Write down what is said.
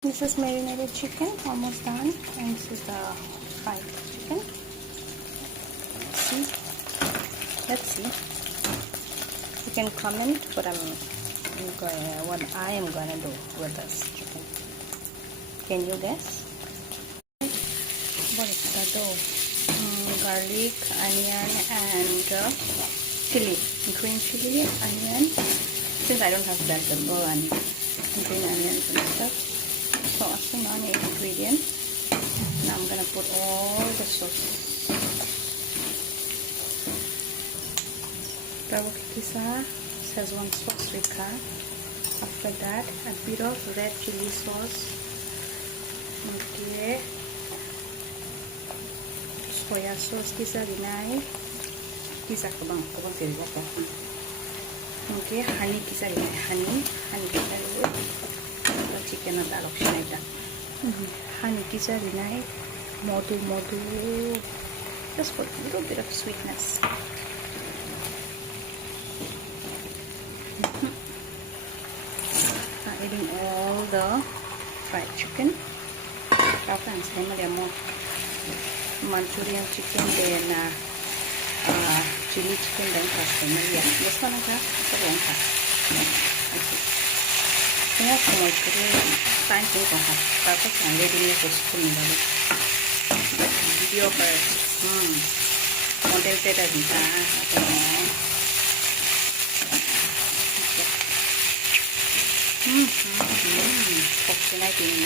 This is marinated chicken, almost done, and this is the fried chicken. Let's see. You can comment what I am gonna do with this chicken. Can you guess? What is the dough? Garlic, onion, and chili. Green chili, onion. Since I don't have black pepper and green onions and stuff, so also non ingredient. Now I'm gonna put all the sauce. Kisa Szechuan sauce Rika. After that, a bit of red chili sauce. Okay. Soya sauce kisa dinai. Kisa kabang tiri waka. Okay, honey kisa dinai. Honey kisa dinai. Chicken na dalok sinaita. Honey kisa dinai. Modu. Just for a little bit of sweetness. Adding all the fried chicken. Kapan saya mau Manchurian chicken dan chili chicken dan customer ya. Basta na ka sa ka. Kaya semua itu time ko ha. Tapos na ready na ko spoon dali. Video first. Model teta dita. Okay na din.